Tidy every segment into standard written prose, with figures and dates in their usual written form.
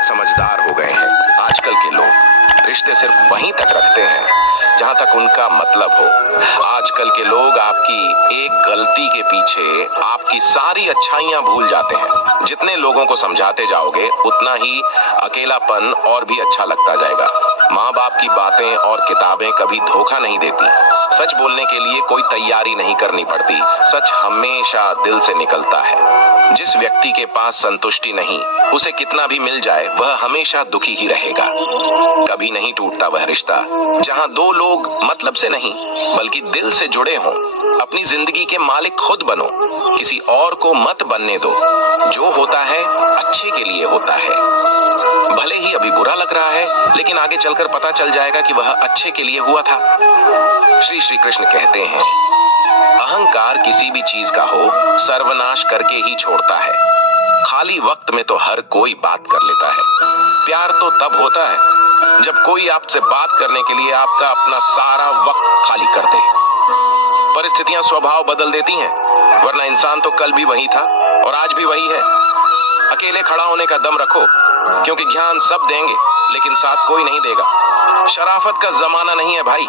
बहुत समझदार हो गए हैं। आजकल के लोग रिश्ते सिर्फ वहीं तक रखते हैं जहां तक उनका मतलब हो। आजकल के लोग आपकी एक गलती के पीछे आपकी सारी अच्छाइयां भूल जाते हैं। जितने लोगों को समझाते जाओगे उतना ही अकेलापन और भी अच्छा लगता जाएगा। माँ बाप की बातें और किताबें कभी धोखा नहीं देती। सच बोलने के लिए कोई तैयारी नहीं करनी पड़ती। सच हमेशा दिल से निकलता है। जिस व्यक्ति के पास संतुष्टि नहीं, उसे कितना भी मिल जाए वह हमेशा दुखी ही रहेगा। कभी नहीं टूटता वह रिश्ता जहां दो लोग मतलब से नहीं बल्कि दिल से जुड़े हों। अपनी जिंदगी के मालिक खुद बनो, किसी और को मत बनने दो। जो होता है अच्छे के लिए होता है। भले ही अभी बुरा लग रहा है, लेकिन आगे चलकर पता चल जाएगा कि वह अच्छे के लिए हुआ था। श्री कृष्ण कहते हैं, अहंकार किसी भी चीज का हो सर्वनाश करके ही छोड़ता है। खाली वक्त में तो हर कोई बात कर लेता है। प्यार तो तब होता है जब कोई आपसे बात करने के लिए आपका अपना सारा वक्त खाली कर दे। परिस्थितियां स्वभाव बदल देती हैं, वरना इंसान तो कल भी वही था और आज भी वही है। अकेले खड़ा होने का दम रखो, क्योंकि ज्ञान सब देंगे लेकिन साथ कोई नहीं देगा। शराफत का जमाना नहीं है भाई।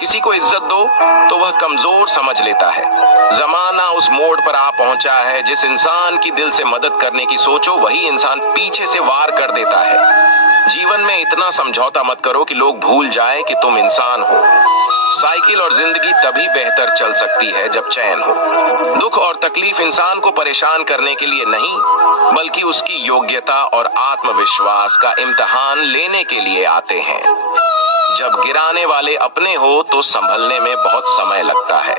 किसी को इज्जत दो तो वह कमजोर समझ लेता है। जमाना उस मोड़ पर आ पहुंचा है, जिस इंसान की दिल से मदद करने की सोचो वही इंसान पीछे से वार कर देता है। जीवन में इतना समझौता मत करो कि लोग भूल जाएं कि तुम इंसान हो। साइकिल और जिंदगी तभी बेहतर चल सकती है जब चैन हो। दुख और तकलीफ इंसान को परेशान करने के लिए नहीं, बल्कि उसकी योग्यता और आत्मविश्वास का इम्तिहान लेने के लिए आते हैं। जब गिराने वाले अपने हो तो संभलने में बहुत समय लगता है।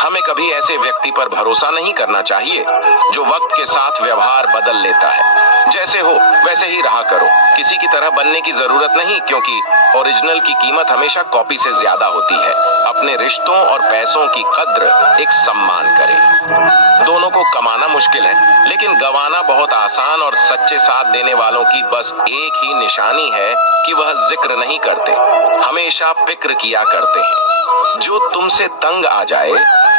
हमें कभी ऐसे व्यक्ति पर भरोसा नहीं करना चाहिए जो वक्त के साथ व्यवहार बदल लेता है। जैसे हो वैसे ही रहा करो। किसी की तरह बनने की जरूरत नहीं, क्योंकि ओरिजिनल की कीमत हमेशा कॉपी से ज्यादा होती है। अपने रिश्तों और पैसों की कद्र एक सम्मान करें। दोनों को कमाना मुश्किल है, लेकिन गंवाना बहुत आसान। और सच्चे साथ देने वालों की बस एक ही निशानी है कि वह जिक्र नहीं करते, हमेशा फिक्र किया करते हैं। जो तुमसे तंग आ जाए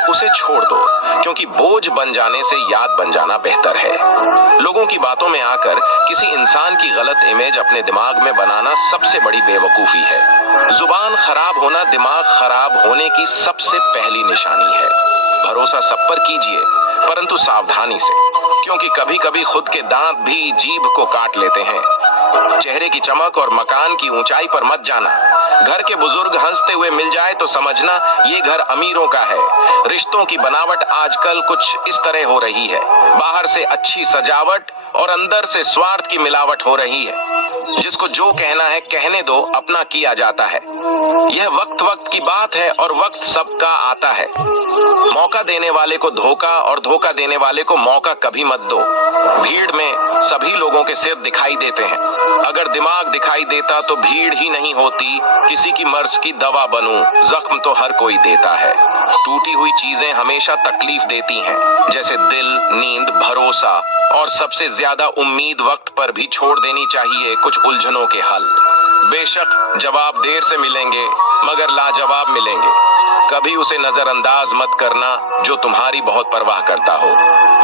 उसे छोड़ दो, क्योंकि बोझ बन जाने से याद बन जाना बेहतर है। लोगों की बातों में आकर किसी इंसान की गलत इमेज अपने दिमाग में बनाना सबसे बड़ी बेवकूफी है। जुबान खराब होना दिमाग खराब होने की सबसे पहली निशानी है। भरोसा सब पर कीजिए, परंतु सावधानी से, क्योंकि कभी कभी खुद के दांत भी जीभ को काट लेते हैं। चेहरे की चमक और मकान की ऊंचाई पर मत जाना। घर के बुजुर्ग हंसते हुए मिल जाए तो समझना ये घर अमीरों का है। रिश्तों की बनावट आजकल कुछ इस तरह हो रही है, बाहर से अच्छी सजावट और अंदर से स्वार्थ की मिलावट हो रही है। जिसको जो कहना है कहने दो, अपना किया जाता है। यह वक्त वक्त की बात है और वक्त सबका आता है। मौका देने वाले को धोखा और धोखा देने वाले को मौका कभी मत दो। भीड़ में सभी लोगों के सिर दिखाई देते हैं। अगर दिमाग दिखाई देता तो भीड़ ही नहीं होती। किसी की मर्ज की दवा बनूं, जख्म तो हर कोई देता है। टूटी हुई चीजें हमेशा तकलीफ देती हैं, जैसे दिल, नींद, भरोसा और सबसे ज्यादा उम्मीद। वक्त पर भी छोड़ देनी चाहिए कुछ उलझनों के हल। बेशक जवाब देर से मिलेंगे, मगर लाजवाब मिलेंगे। कभी उसे नजरअंदाज मत करना जो तुम्हारी बहुत परवाह करता हो,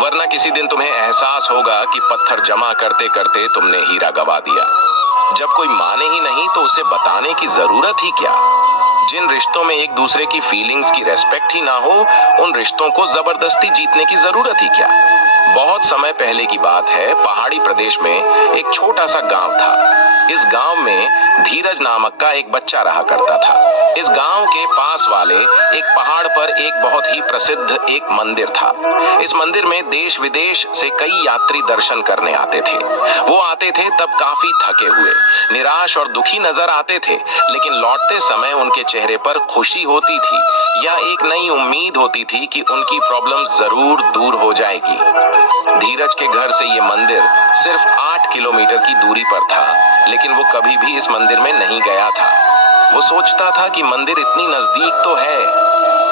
वरना किसी दिन तुम्हें एहसास होगा कि पत्थर जमा करते करते तुमने हीरा गवा दिया। जब कोई माने ही नहीं तो उसे बताने की जरूरत ही क्या। जिन रिश्तों में एक दूसरे की फीलिंग्स की रेस्पेक्ट ही ना हो, उन रिश्तों को जबरदस्ती जीतने की जरूरत ही क्या। बहुत समय पहले की बात है, पहाड़ी प्रदेश में एक छोटा सा गांव था। इस गांव में धीरज नामक का एक बच्चा रहा करता था। इस गांव के पास वाले एक पहाड़ पर एक बहुत ही प्रसिद्ध एक मंदिर था। इस मंदिर में देश विदेश से कई यात्री दर्शन करने आते थे। वो आते थे तब काफी थके हुए, निराश और दुखी नजर आते थे, लेकिन लौटते समय उनके चेहरे पर खुशी होती थी या एक नई उम्मीद होती थी कि उनकी प्रॉब्लम जरूर दूर हो जाएगी। धीरज के घर से ये मंदिर सिर्फ 8 किलोमीटर की दूरी पर था, लेकिन वो कभी भी इस मंदिर में नहीं गया था। वो सोचता था कि मंदिर इतनी नजदीक तो है,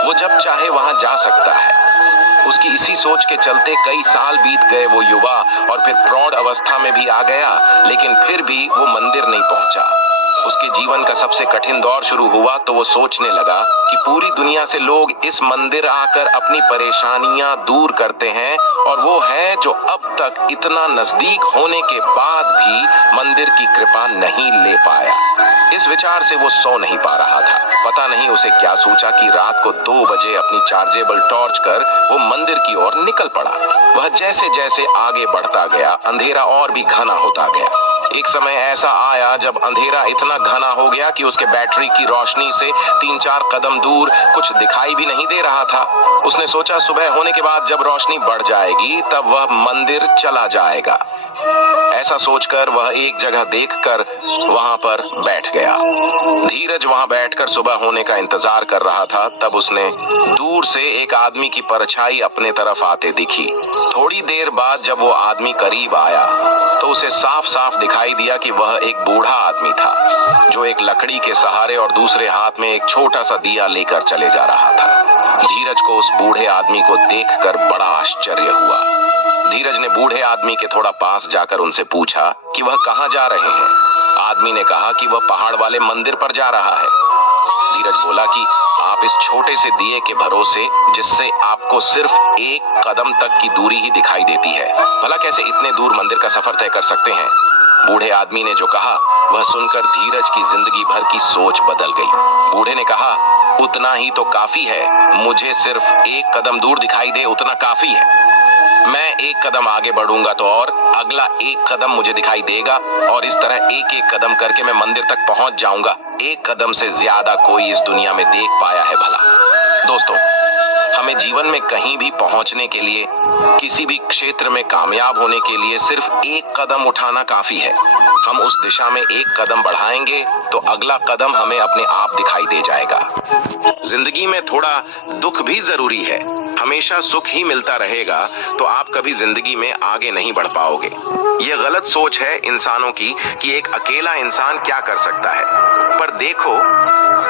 वो जब चाहे वहां जा सकता है। उसकी इसी सोच के चलते कई साल बीत गए। वो युवा और फिर प्रौढ़ अवस्था में भी आ गया, लेकिन फिर भी वो मंदिर नहीं पहुंचा। उसके जीवन का सबसे कठिन दौर शुरू हुआ तो वो सोचने लगा कि पूरी दुनिया से लोग इस मंदिर आकर अपनी परेशानियां दूर करते हैं और वो है जो अब तक इतना नजदीक होने के बाद भी मंदिर की कृपा नहीं ले पाया। इस विचार से वो सो नहीं पा रहा था। पता नहीं उसे क्या सोचा कि रात को 2 बजे अपनी चार्जेबल टॉर्च कर वो मंदिर की ओर निकल पड़ा। वह जैसे जैसे आगे बढ़ता गया अंधेरा और भी घना होता गया। एक समय ऐसा आया जब अंधेरा इतना घना हो गया कि उसके बैटरी की रोशनी से 3-4 कदम दूर कुछ दिखाई भी नहीं दे रहा था। उसने सोचा सुबह होने के बाद जब रोशनी बढ़ जाएगी तब वह मंदिर चला जाएगा। ऐसा सोचकर वह एक जगह देखकर वहां पर बैठ गया। धीरज वहां बैठकर सुबह होने का इंतजार कर रहा था। तब उसने दूर से एक आदमी की परछाई अपने तरफ आते दिखी। थोड़ी देर बाद जब वो आदमी करीब आया तो उसे साफ साफ दिखाई दिया कि वह एक बूढ़ा आदमी था जो एक लकड़ी के सहारे और दूसरे हाथ में एक छोटा सा दिया लेकर चले जा रहा था। धीरज को उस बूढ़े आदमी को देखकर बड़ा आश्चर्य हुआ। धीरज ने बूढ़े आदमी के थोड़ा पास जाकर उनसे पूछा कि वह कहाँ जा रहे हैं। आदमी ने कहा कि वह पहाड़ वाले मंदिर पर जा रहा है। धीरज बोला कि आप इस छोटे से दिए के भरोसे जिससे आपको सिर्फ 1 कदम तक की दूरी ही दिखाई देती है, भला कैसे इतने दूर मंदिर का सफर तय कर सकते हैं। बूढ़े आदमी ने जो कहा वह सुनकर धीरज की जिंदगी भर की सोच बदल गई। बूढ़े ने कहा उतना ही तो काफी है, मुझे सिर्फ 1 कदम दूर दिखाई दे उतना काफी है। मैं 1 कदम आगे बढ़ूंगा तो और अगला 1 कदम मुझे दिखाई देगा और इस तरह 1-1 कदम करके मैं मंदिर तक पहुंच जाऊंगा। 1 कदम से ज्यादा कोई इस दुनिया में देख पाया है भला। दोस्तों, हमें जीवन में कहीं भी पहुंचने के लिए, किसी भी क्षेत्र में कामयाब होने के लिए सिर्फ 1 कदम उठाना काफी है। हम उस दिशा में 1 कदम बढ़ाएंगे तो अगला कदम हमें अपने आप दिखाई दे जाएगा। जिंदगी में थोड़ा दुख भी जरूरी है। हमेशा सुख ही मिलता रहेगा तो आप कभी जिंदगी में आगे नहीं बढ़ पाओगे। ये गलत सोच है इंसानों की कि एक अकेला इंसान क्या कर सकता है। पर देखो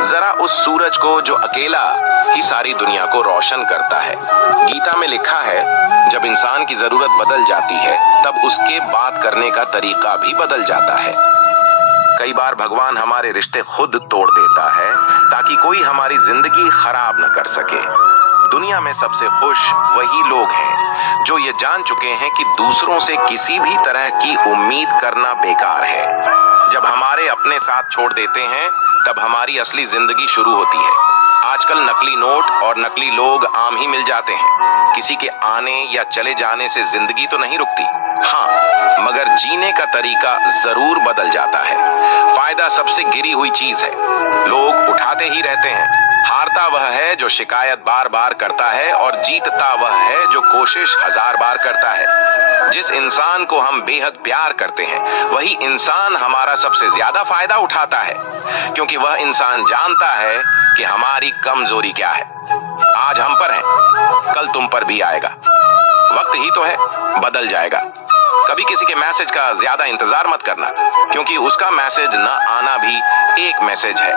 जरा उस सूरज को जो अकेला ही सारी दुनिया को रोशन करता है। गीता में लिखा है जब इंसान की जरूरत बदल जाती है तब उसके बात करने का तरीका भी बदल जाता है। कई बार भगवान हमारे रिश्ते खुद तोड़ देता है ताकि कोई हमारी जिंदगी खराब न कर सके। दुनिया में सबसे खुश वही लोग हैं जो ये जान चुके हैं कि दूसरों से किसी भी तरह की उम्मीद करना बेकार है। जब हमारे अपने साथ छोड़ देते हैं तब हमारी असली जिंदगी शुरू होती है। आजकल नकली नोट और नकली लोग आम ही मिल जाते हैं। किसी के आने या चले जाने से जिंदगी तो नहीं रुकती, हाँ, मगर जीने का तरीका जरूर बदल जाता है। फायदा सबसे गिरी हुई चीज है। लोग उठाते ही रहते हैं। हारता वह है जो शिकायत बार बार करता है और जीतता वह है जो कोशिश 1000 बार करता है। जिस इंसान को हम बेहद प्यार करते हैं वही इंसान हमारा सबसे ज्यादा फायदा उठाता है, क्योंकि वह इंसान जानता है कि हमारी कमजोरी क्या है। आज हम पर है, कल तुम पर भी आएगा। वक्त ही तो है, बदल जाएगा। कभी किसी के मैसेज का ज्यादा इंतजार मत करना, क्योंकि उसका मैसेज न आना भी एक मैसेज है।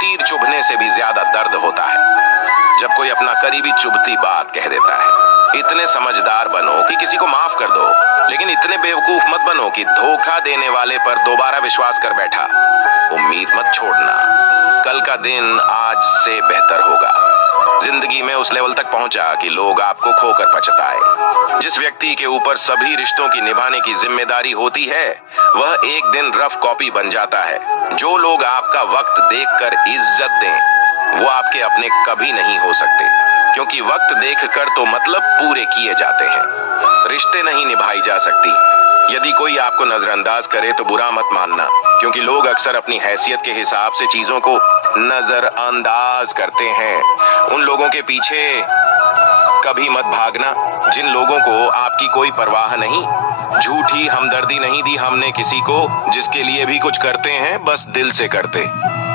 तीर चुभने से भी ज्यादा दर्द होता है जब कोई अपना करीबी चुभती बात कह देता है। इतने समझदार बनो कि किसी को माफ कर दो, लेकिन इतने बेवकूफ मत बनो कि धोखा देने वाले पर दोबारा विश्वास कर बैठा। उम्मीद मत छोड़ना, कल का दिन आज से बेहतर होगा। जिंदगी में उस लेवल तक पहुंचा कि लोग आपको खोकर पछताए। जिस व्यक्ति के ऊपर सभी रिश्तों की निभाने की जिम्मेदारी होती है वह एक दिन रफ कॉपी बन जाता है। जो लोग आपका वक्त देखकर इज्जत दें वो आपके अपने कभी नहीं हो सकते, क्योंकि वक्त देखकर तो मतलब पूरे किए जाते हैं। रिश्ते नहीं निभाई जा सकती। यदि कोई आपको नजरअंदाज करे तो बुरा मत मानना, क्योंकि लोग अक्सर अपनी हैसियत के हिसाब से चीजों को नजरअंदाज करते हैं। उन लोगों के पीछे कभी मत भागना जिन लोगों को आपकी कोई परवाह नहीं। झूठी हमदर्दी नहीं दी हमने किसी को, जिसके लिए भी कुछ करते हैं बस दिल से करते।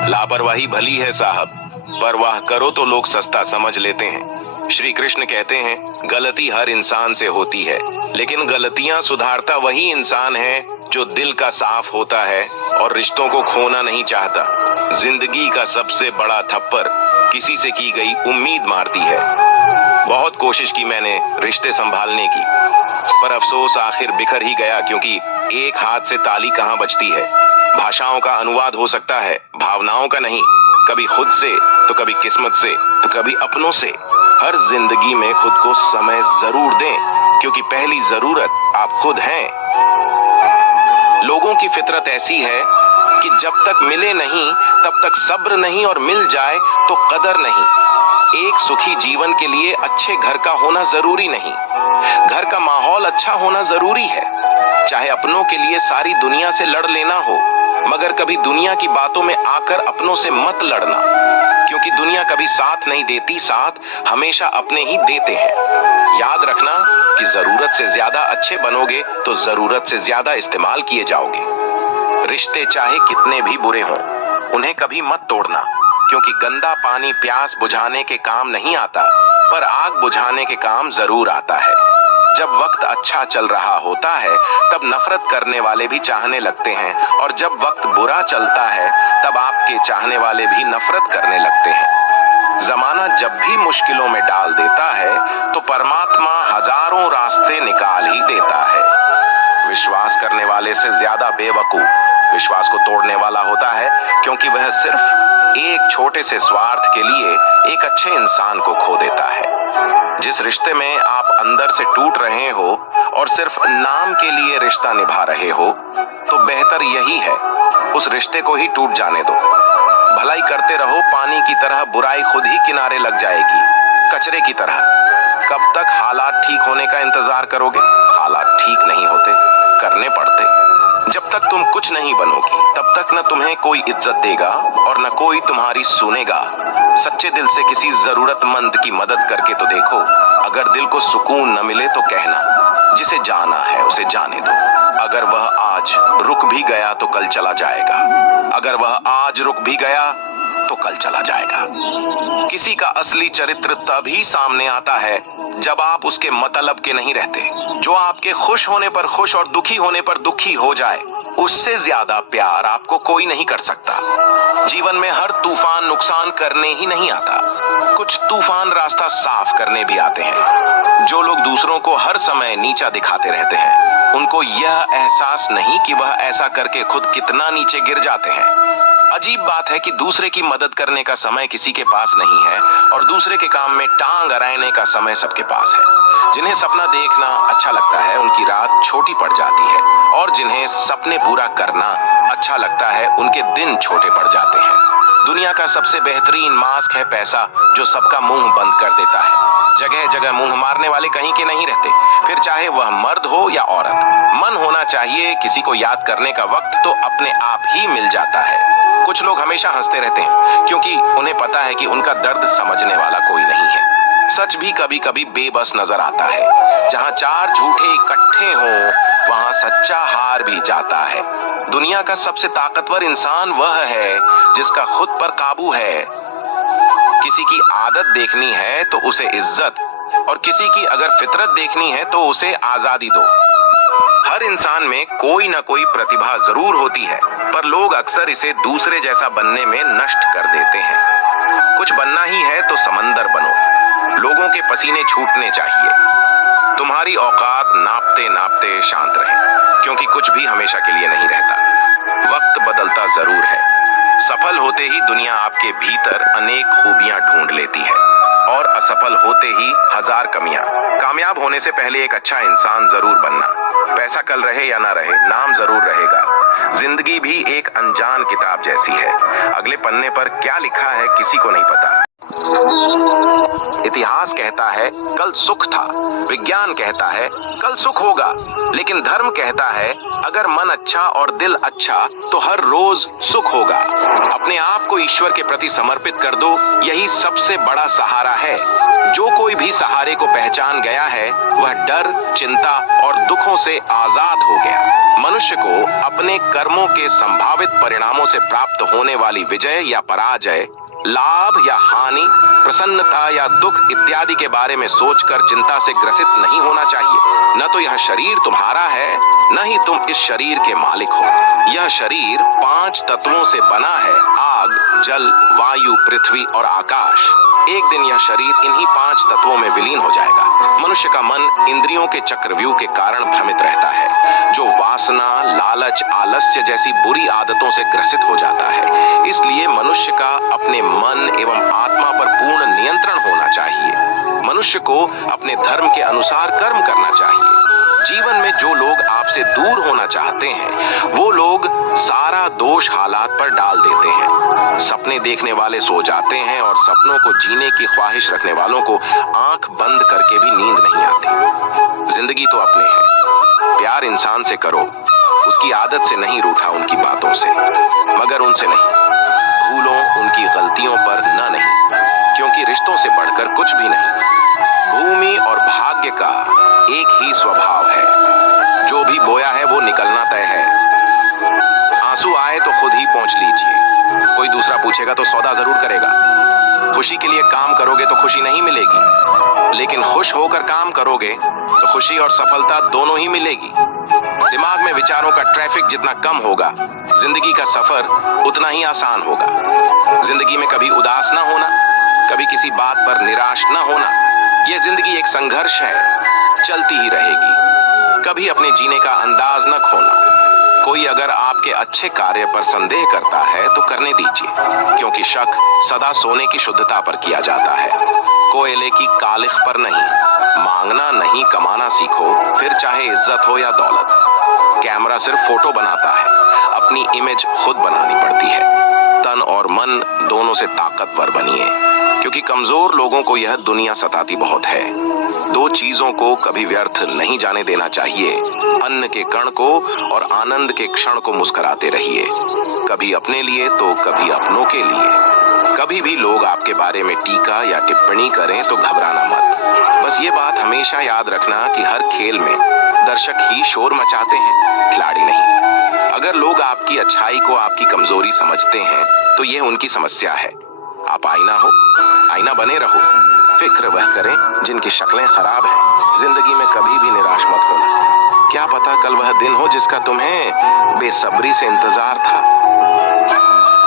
लापरवाही भली है साहब, परवाह करो तो लोग सस्ता समझ लेते हैं। श्री कृष्ण कहते हैं गलती हर इंसान से होती है, लेकिन गलतियां सुधारता वही इंसान है जो दिल का साफ होता है और रिश्तों को खोना नहीं चाहता। जिंदगी का सबसे बड़ा थप्पड़ किसी से की गई उम्मीद मारती है। बहुत कोशिश की मैंने रिश्ते संभालने की, पर अफसोस आखिर बिखर ही गया, क्योंकि एक हाथ से ताली कहां बजती है। भाषाओं का अनुवाद हो सकता है, भावनाओं का नहीं। कभी खुद से तो कभी किस्मत से तो कभी अपनों से। हर जिंदगी में खुद को समय जरूर दें, क्योंकि पहली जरूरत आप खुद हैं। लोगों की फितरत ऐसी है कि जब तक मिले नहीं तब तक सब्र नहीं, और मिल जाए तो कदर नहीं। एक सुखी जीवन के लिए अच्छे घर का होना जरूरी नहीं, घर का माहौल अच्छा होना जरूरी है। चाहे अपनों के लिए सारी दुनिया से लड़ लेना हो, मगर कभी दुनिया की बातों में आकर अपनों से मत लड़ना, क्योंकि दुनिया कभी साथ नहीं देती, साथ हमेशा अपने ही देते हैं। याद रखना कि जरूरत से ज्यादा अच्छे बनोगे तो जरूरत से ज्यादा इस्तेमाल किए जाओगे। रिश्ते चाहे कितने भी बुरे हों, उन्हें कभी मत तोड़ना, क्योंकि गंदा पानी प्यास बुझाने के काम नहीं आता, पर आग बुझाने के काम जरूर आता है। जब वक्त अच्छा चल रहा होता है तब नफरत करने वाले भी चाहने लगते हैं, और जब वक्त बुरा चलता है तब आपके चाहने वाले भी नफरत करने लगते हैं। जमाना जब भी मुश्किलों में डाल देता है तो परमात्मा हजारों रास्ते निकाल ही देता है। विश्वास करने वाले से ज्यादा बेवकूफ विश्वास को तोड़ने वाला होता है, क्योंकि वह सिर्फ एक छोटे से स्वार्थ के लिए एक अच्छे इंसान को खो देता है। जिस रिश्ते में आप अंदर से टूट रहे हो और सिर्फ नाम के लिए रिश्ता निभा रहे हो, तो बेहतर यही है उस रिश्ते को ही टूट जाने दो। भलाई करते रहो पानी की तरह, बुराई खुद ही किनारे लग जाएगी, कचरे की तरह। कब तक हालात ठीक होने का इंतजार करोगे? हालात ठीक नहीं होते, करने पड़ते। जब तक तुम कुछ नहीं बनोगी तब तक न तुम्हें कोई इज्जत देगा और न कोई तुम्हारी सुनेगा। सच्चे दिल से किसी जरूरतमंद की मदद करके तो देखो। अगर दिल को सुकून न मिले तो कहना, जिसे जाना है उसे जाने दो। अगर वह आज रुक भी गया तो कल चला जाएगा, अगर वह आज रुक भी गया तो कल चला जाएगा। किसी का असली चरित्र तभी सामने आता है जब आप उसके मतलब के नहीं रहते। जो आपके खुश होने पर खुश और दुखी होने पर दुखी हो जाए, उससे ज्यादा प्यार आपको कोई नहीं कर सकता। जीवन में हर तूफान नुकसान करने ही नहीं आता, कुछ तूफान रास्ता साफ करने भी आते हैं। जो लोग दूसरों को हर समय नीचा दिखाते रहते हैं, उनको यह एहसास नहीं कि वह ऐसा करके खुद कितना नीचे गिर जाते हैं। अजीब बात है कि दूसरे की मदद करने का समय किसी के पास नहीं है, और दूसरे के काम में टांग अड़ाने का समय सबके पास है। जिन्हें सपना देखना अच्छा लगता है, उनकी रात छोटी पड़ जाती है, और जिन्हें सपने पूरा करना अच्छा लगता है, उनके दिन छोटे पड़ जाते हैं। दुनिया का सबसे बेहतरीन मास्क है पैसा, जो सबका मुंह बंद कर देता है। जगह जगह मुंह मारने वाले कहीं के नहीं रहते, फिर चाहे वह मर्द हो या औरत। मन होना चाहिए, किसी को याद करने का वक्त तो अपने आप ही मिल जाता है। कुछ लोग हमेशा हंसते रहते हैं, क्योंकि उन्हें पता है कि उनका दर्द समझने वाला कोई नहीं है। सच भी कभी कभी बेबस नजर आता है। जहां चार झूठे इकट्ठे हों, वहां सच्चा हार भी जाता है। दुनिया का सबसे ताकतवर इंसान वह है जिसका खुद पर काबू है। किसी की आदत देखनी है तो उसे इज्जत, और किसी की अगर फितरत देखनी है तो उसे आजादी दो। हर इंसान में कोई ना कोई प्रतिभा जरूर होती है, पर लोग अक्सर इसे दूसरे जैसा बनने में नष्ट कर देते हैं। कुछ बनना ही है तो समंदर बनो, लोगों के पसीने छूटने चाहिए। तुम्हारी औकात नापते नापते शांत रहे, क्योंकि कुछ भी हमेशा के लिए नहीं रहता। वक्त बदलता जरूर है। सफल होते ही दुनिया आपके भीतर अनेक खूबियां ढूंढ लेती है, और असफल होते ही हजार कमियां। कामयाब होने से पहले एक अच्छा इंसान जरूर बनना। पैसा कल रहे या ना रहे, नाम जरूर रहेगा। जिंदगी भी एक अनजान किताब जैसी है, अगले पन्ने पर क्या लिखा है किसी को नहीं पता। इतिहास कहता है कल सुख था, विज्ञान कहता है कल सुख होगा, लेकिन धर्म कहता है अगर मन अच्छा और दिल अच्छा तो हर रोज सुख होगा। अपने आप को ईश्वर के प्रति समर्पित कर दो, यही सबसे बड़ा सहारा है। जो कोई भी सहारे को पहचान गया है, वह डर, चिंता और दुखों से आजाद हो गया। मनुष्य को अपने कर्मों के संभावित परिणामों से प्राप्त होने वाली विजय या पराजय, लाभ या हानि, प्रसन्नता या दुख इत्यादि के बारे में सोचकर चिंता से ग्रसित नहीं होना चाहिए। न तो यह शरीर तुम्हारा है न ही तुम इस शरीर के मालिक हो। यह शरीर 5 तत्वों से बना है, आग, जल, वायु, पृथ्वी और आकाश। एक दिन यह शरीर इन्हीं 5 तत्वों में विलीन हो जाएगा। मनुष्य का मन इंद्रियों के चक्रव्यूह के कारण भ्रमित रहता है, जो वासना, लालच, आलस्य जैसी बुरी आदतों से ग्रसित हो जाता है। इसलिए मनुष्य का अपने मन एवं आत्मा पर पूर्ण नियंत्रण होना चाहिए। मनुष्य को अपने धर्म के अनुसार कर्म करना चाहिए। जीवन में जो लोग आपसे दूर होना चाहते हैं, वो लोग सारा दोष हालात पर डाल देते हैं। सपने देखने वाले सो जाते हैं और सपनों को जीने की ख्वाहिश रखने वालों को आंख बंद करके भी नींद नहीं आती। जिंदगी तो अपने है। प्यार इंसान से करो, उसकी आदत से नहीं, रूठा उनकी बातों से, मगर उनसे नहीं। भूलो उनकी गलतियों पर न नहीं, क्योंकि रिश्तों से बढ़कर कुछ भी नहीं। भूमि और भाग्य का एक ही स्वभाव है, जो भी बोया है वो निकलना तय है। आंसू आए तो खुद ही पहुंच लीजिए, कोई दूसरा पूछेगा तो सौदा जरूर करेगा। खुशी के लिए काम करोगे तो खुशी नहीं मिलेगी, लेकिन खुश होकर काम करोगे तो खुशी और सफलता दोनों ही मिलेगी। दिमाग में विचारों का ट्रैफिक जितना कम होगा, जिंदगी का सफर उतना ही आसान होगा। जिंदगी में कभी उदास ना होना, कभी किसी बात पर निराश ना होना। यह जिंदगी एक संघर्ष है, चलती ही रहेगी। कभी अपने जीने का अंदाज न खोना। कोई अगर आपके अच्छे कार्य पर संदेह करता है तो करने दीजिए, क्योंकि शक सदा सोने की शुद्धता पर किया जाता है, कोयले की कालिख पर नहीं। मांगना नहीं, कमाना सीखो, फिर चाहे इज्जत हो या दौलत। कैमरा सिर्फ फोटो बनाता है, अपनी इमेज खुद बनानी पड़ती है। तन और मन दोनों से ताकतवर बनिए, क्योंकि कमजोर लोगों को यह दुनिया सताती बहुत है। 2 चीजों को कभी व्यर्थ नहीं जाने देना चाहिए, अन्न के कण को और आनंद के क्षण को। मुस्कुराते रहिए, कभी अपने लिए तो कभी अपनों के लिए। कभी भी लोग आपके बारे में टीका या टिप्पणी करें तो घबराना मत। बस ये बात हमेशा याद रखना कि हर खेल में दर्शक ही शोर मचाते हैं, खिलाड़ी नहीं। अगर लोग आपकी अच्छाई को आपकी कमजोरी समझते हैं तो यह उनकी समस्या है। आप आईना हो, आईना बने रहो। फिक्र वह करें जिनकी शक्लें खराब हैं। जिंदगी में कभी भी निराश मत होना, क्या पता कल वह दिन हो जिसका तुम्हें बेसब्री से इंतजार था।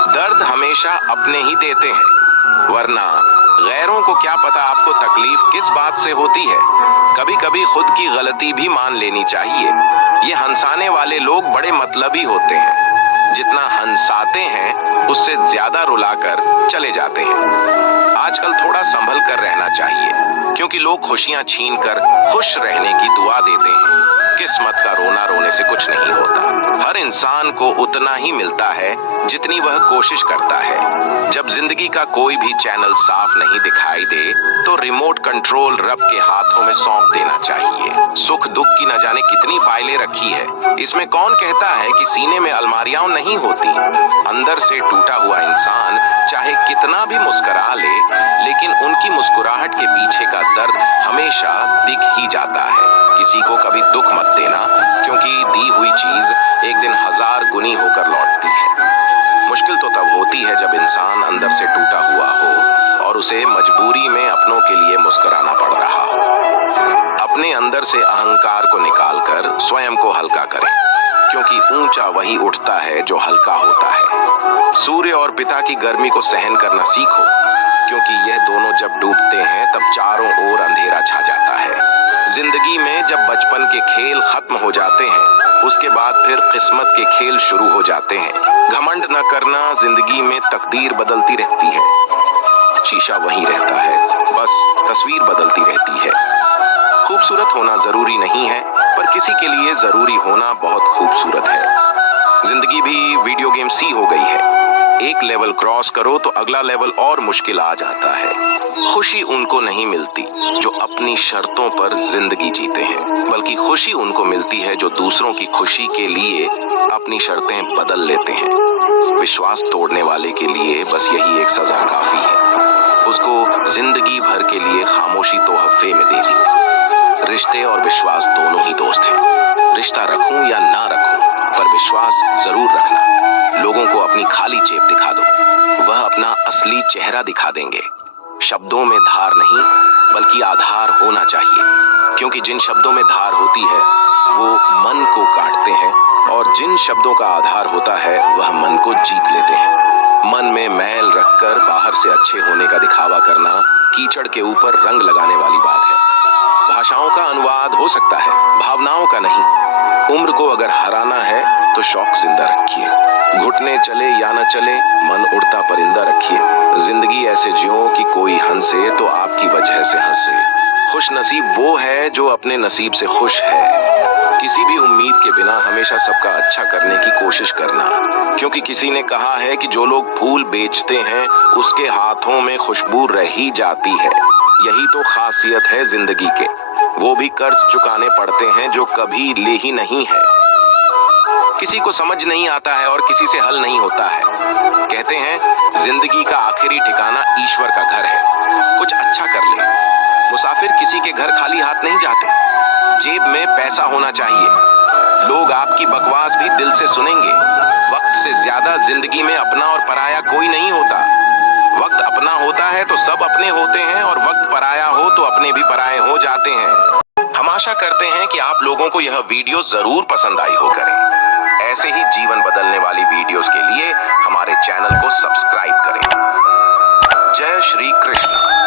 दर्द हमेशा अपने ही देते हैं, वरना गैरों को क्या पता आपको तकलीफ किस बात से होती है। कभी कभी खुद की गलती भी मान लेनी चाहिए। ये हंसाने वाले लोग बड़े मतलबी होते हैं, जितना हंसाते हैं उससे ज्यादा रुलाकर चले जाते हैं। आजकल थोड़ा संभल कर रहना चाहिए, क्योंकि लोग खुशियां छीनकर खुश रहने की दुआ देते हैं। किस्मत का रोना रोने से कुछ नहीं होता। हर इंसान को उतना ही मिलता है जितनी वह कोशिश करता है। जब जिंदगी का कोई भी चैनल साफ नहीं दिखाई दे तो रिमोट कंट्रोल रब के हाथों में सौंप देना चाहिए। सुख दुख की न जाने कितनी फाइलें रखी है, इसमें कौन कहता है कि सीने में अलमारियां नहीं होती। अंदर से टूटा हुआ इंसान चाहे कितना भी मुस्कुरा ले, लेकिन उनकी मुस्कुराहट के पीछे का दर्द हमेशा दिख ही जाता है। किसी को कभी दुख मत देना, क्योंकि दी हुई चीज एक दिन 1000 गुनी होकर लौटती है। मुश्किल तो तब होती है जब इंसान अंदर से टूटा हुआ हो और उसे मजबूरी में अपनों के लिए मुस्कुराना पड़ रहा हो। अपने अंदर से अहंकार को निकालकर स्वयं को हल्का करें, क्योंकि ऊंचा वही उठता है जो हल्का होता है। सूर्य और पिता की गर्मी को सहन करना सीखो, क्योंकि यह दोनों जब डूबते हैं तब चारों ओर अंधेरा छा जाता है। जिंदगी में जब बचपन के खेल खत्म हो जाते हैं, उसके बाद फिर किस्मत के खेल शुरू हो जाते हैं। घमंड न करना, जिंदगी में तकदीर बदलती रहती है, शीशा वहीं रहता है, बस तस्वीर बदलती रहती है। खूबसूरत होना जरूरी नहीं है, पर किसी के लिए जरूरी होना बहुत खूबसूरत है। जिंदगी भी वीडियो गेम सी हो गई है, एक लेवल क्रॉस करो तो अगला लेवल और मुश्किल आ जाता है। खुशी उनको नहीं मिलती जो अपनी शर्तों पर जिंदगी जीते हैं, बल्कि खुशी उनको मिलती है जो दूसरों की खुशी के लिए अपनी शर्तें बदल लेते हैं। विश्वास तोड़ने वाले के लिए बस यही एक सजा काफी है, उसको जिंदगी भर के लिए खामोशी तोहफे में दे दी। रिश्ते और विश्वास दोनों ही दोस्त हैं। रिश्ता रखूं या ना रखूं, पर विश्वास जरूर रखना। लोगों को अपनी खाली जेब दिखा दो, वह अपना असली चेहरा दिखा देंगे। शब्दों में धार नहीं, बल्कि आधार होना चाहिए। क्योंकि जिन शब्दों में धार होती है वो मन को काटते हैं और जिन शब्दों का आधार होता है वह मन को जीत लेते हैं। मन में मैल रखकर बाहर से अच्छे होने का दिखावा करना कीचड़ के ऊपर रंग लगाने वाली बात है। भाषाओं का अनुवाद हो सकता है, भावनाओं का नहीं। उम्र को अगर हराना है तो शौक जिंदा रखिए। घुटने चले या न चले, मन उड़ता परिंदा रखिए। जिंदगी ऐसे जियो कि कोई हंसे तो आपकी वजह से हंसे। खुश नसीब वो है जो अपने नसीब से खुश है। किसी भी उम्मीद के बिना हमेशा सबका अच्छा करने की कोशिश करना, क्योंकि किसी ने कहा है कि जो लोग फूल बेचते हैं उसके हाथों में खुशबू रह ही जाती है। यही तो खासियत है जिंदगी के। वो भी कर्ज चुकाने पड़ते हैं जो कभी ले ही नहीं है। किसी को समझ नहीं आता है और किसी से हल नहीं होता है। कहते हैं जिंदगी का आखिरी ठिकाना ईश्वर का घर है। कुछ अच्छा कर ले। मुसाफिर किसी के घर खाली हाथ नहीं जाते। जेब में पैसा होना चाहिए। लोग आपकी बकवास भी दिल से सुनेंगे। वक्त से ज्यादा जिंदगी में अपना और पराया कोई नहीं होता। वक्त अपना होता है तो सब अपने होते हैं और वक्त पराया हो तो अपने भी पराये हो जाते हैं। हम आशा करते हैं कि आप लोगों को यह वीडियो जरूर पसंद आई हो। करें ऐसे ही जीवन बदलने वाली वीडियोस के लिए हमारे चैनल को सब्सक्राइब करें। जय श्री कृष्ण।